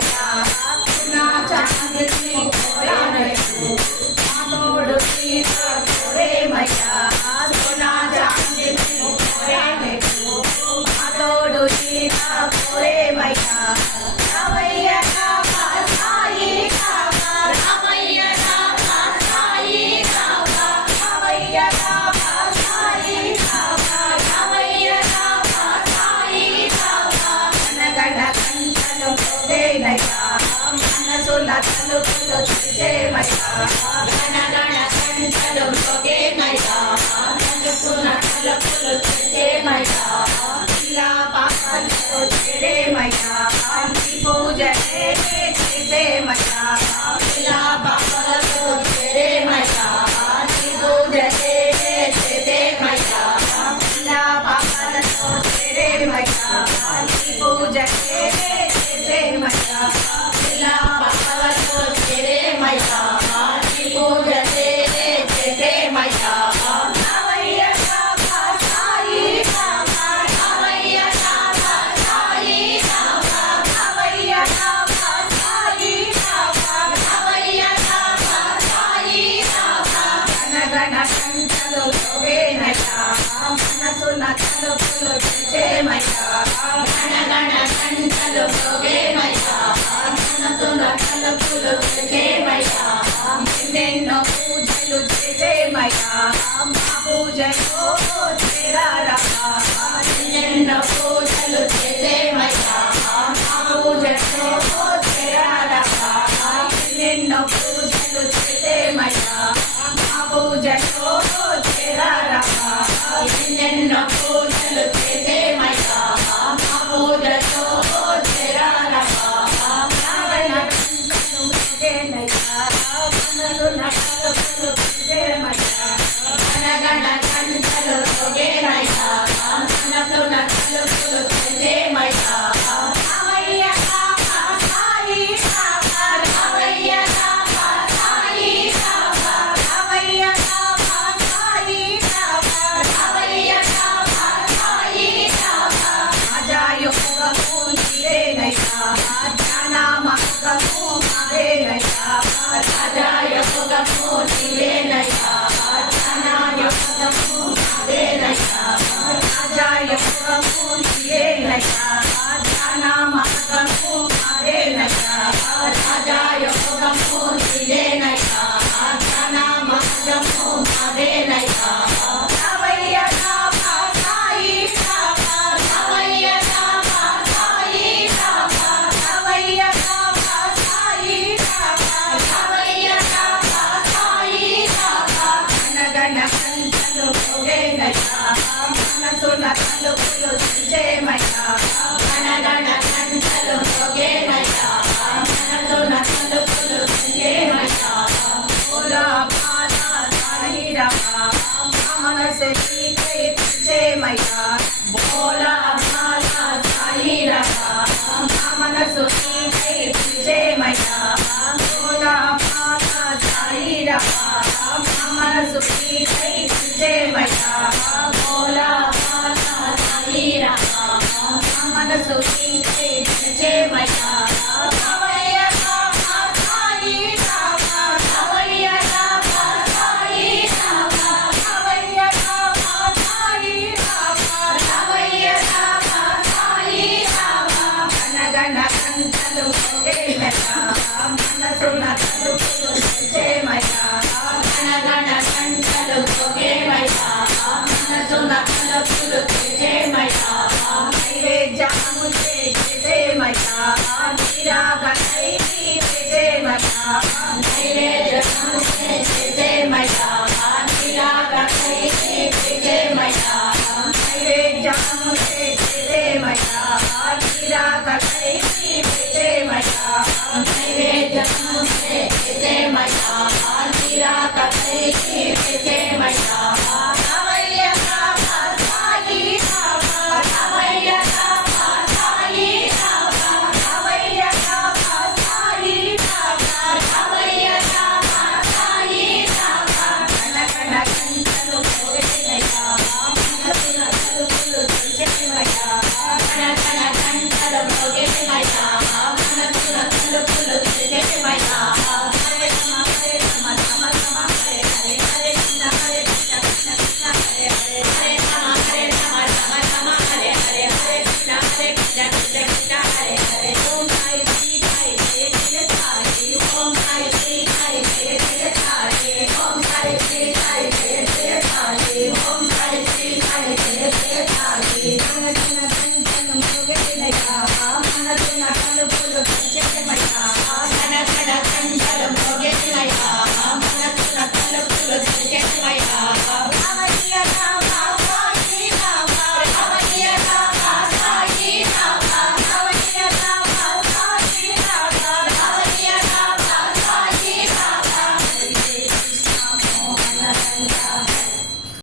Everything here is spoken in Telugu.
Bye. Chao. మనసు నీకై తెచ్చేమయ్యా బోలా మాల Hallelujah.